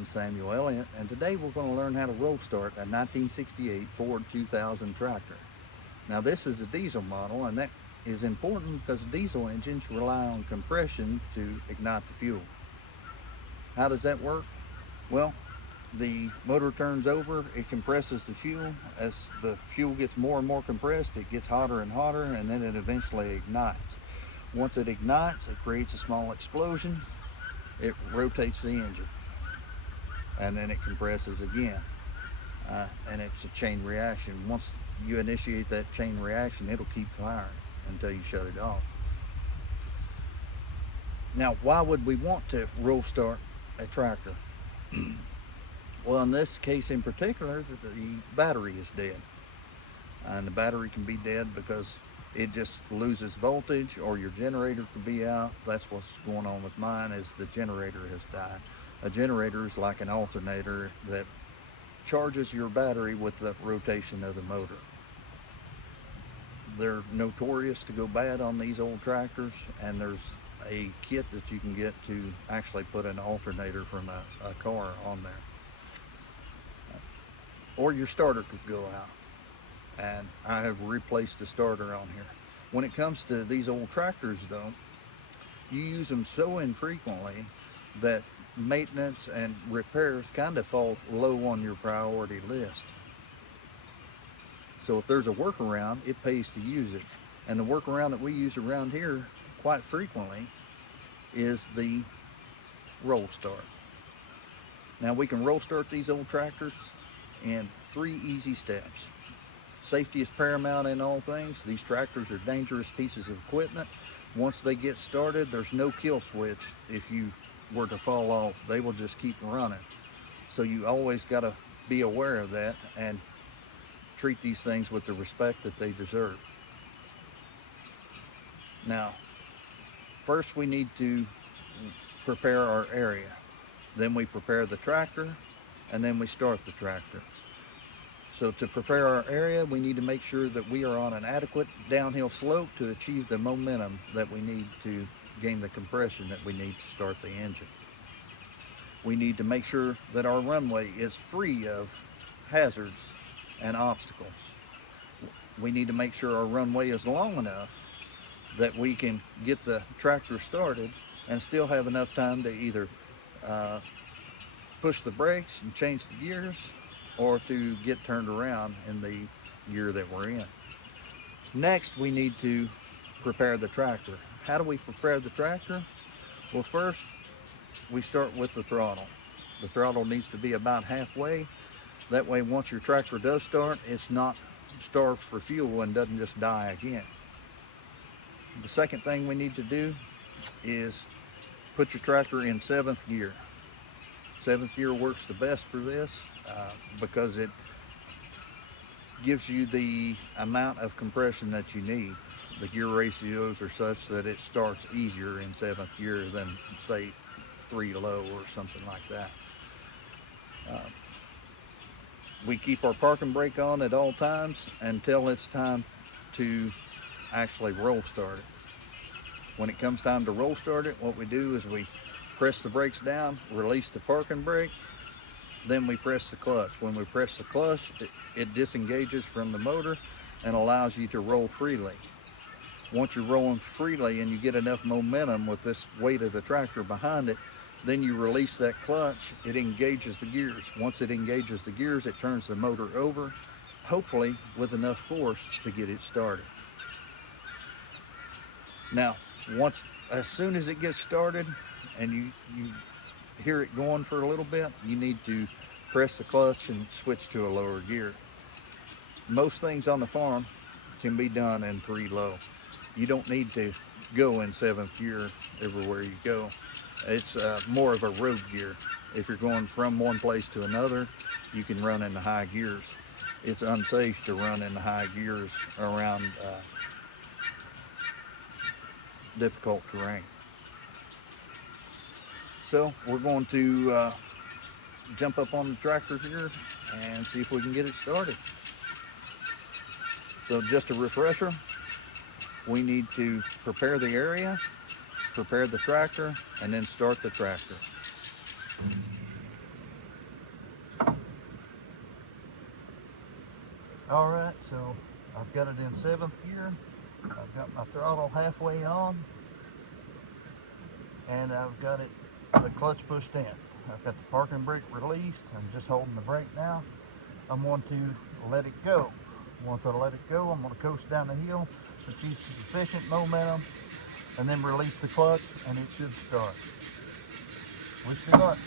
I'm Samuel Elliott, and today we're going to learn how to roll start a 1968 Ford 2000 tractor. Now this is a diesel model, and that is important because diesel engines rely on compression to ignite the fuel. How does that work? Well, the motor turns over, it compresses the fuel. As the fuel gets more and more compressed, it gets hotter and hotter, and then it eventually ignites. Once it ignites, it creates a small explosion. It rotates the engine, and then it compresses again, and it's a chain reaction. Once you initiate that chain reaction, it'll keep firing until you shut it off. Now, why would we want to roll start a tractor? Well, in this case in particular, the battery is dead, and the battery can be dead because it just loses voltage, or your generator could be out. That's what's going on with mine, is the generator has died. A generator is like an alternator that charges your battery with the rotation of the motor. They're notorious to go bad on these old tractors, and there's a kit that you can get to actually put an alternator from a car on there. Or your starter could go out, and I have replaced the starter on here. When it comes to these old tractors though, you use them so infrequently that maintenance and repairs kind of fall low on your priority list. So if there's a workaround, it pays to use it. And the workaround that we use around here quite frequently is the roll start. Now we can roll start these old tractors in 3 easy steps. Safety is paramount in all things. These tractors are dangerous pieces of equipment. Once they get started, there's no kill switch. If you were to fall off, they will just keep running. So you always got to be aware of that and treat these things with the respect that they deserve. Now, first we need to prepare our area. Then we prepare the tractor, and then we start the tractor. So to prepare our area, we need to make sure that we are on an adequate downhill slope to achieve the momentum that we need to gain the compression that we need to start the engine. We need to make sure that our runway is free of hazards and obstacles. We need to make sure our runway is long enough that we can get the tractor started and still have enough time to either push the brakes and change the gears, or to get turned around in the gear that we're in. Next, we need to prepare the tractor. How do we prepare the tractor? Well, first, we start with the throttle. The throttle needs to be about halfway. That way, once your tractor does start, it's not starved for fuel and doesn't just die again. The second thing we need to do is put your tractor in 7th gear. 7th gear works the best for this because it gives you the amount of compression that you need. The gear ratios are such that it starts easier in 7th gear than, say, 3 low or something like that. We keep our parking brake on at all times until it's time to actually roll start it. When it comes time to roll start it, what we do is we press the brakes down, release the parking brake, then we press the clutch. When we press the clutch, it disengages from the motor and allows you to roll freely. Once you're rolling freely and you get enough momentum with this weight of the tractor behind it, then you release that clutch, it engages the gears. As it engages the gears, it turns the motor over, hopefully with enough force to get it started. Now, as soon as it gets started and you hear it going for a little bit, you need to press the clutch and switch to a lower gear. Most things on the farm can be done in 3 low. You don't need to go in 7th gear everywhere you go. It's more of a road gear. If you're going from one place to another, you can run in the high gears. It's unsafe to run in the high gears around difficult terrain. So we're going to jump up on the tractor here and see if we can get it started. So just a refresher, we need to prepare the area, prepare the tractor, and then start the tractor. All right, so I've got it in 7th gear. I've got my throttle halfway on, and I've got it, the clutch pushed in. I've got the parking brake released. I'm just holding the brake now. I'm going to let it go. Once I let it go, I'm going to coast down the hill, achieve sufficient momentum, and then release the clutch, and it should start. Wish me luck.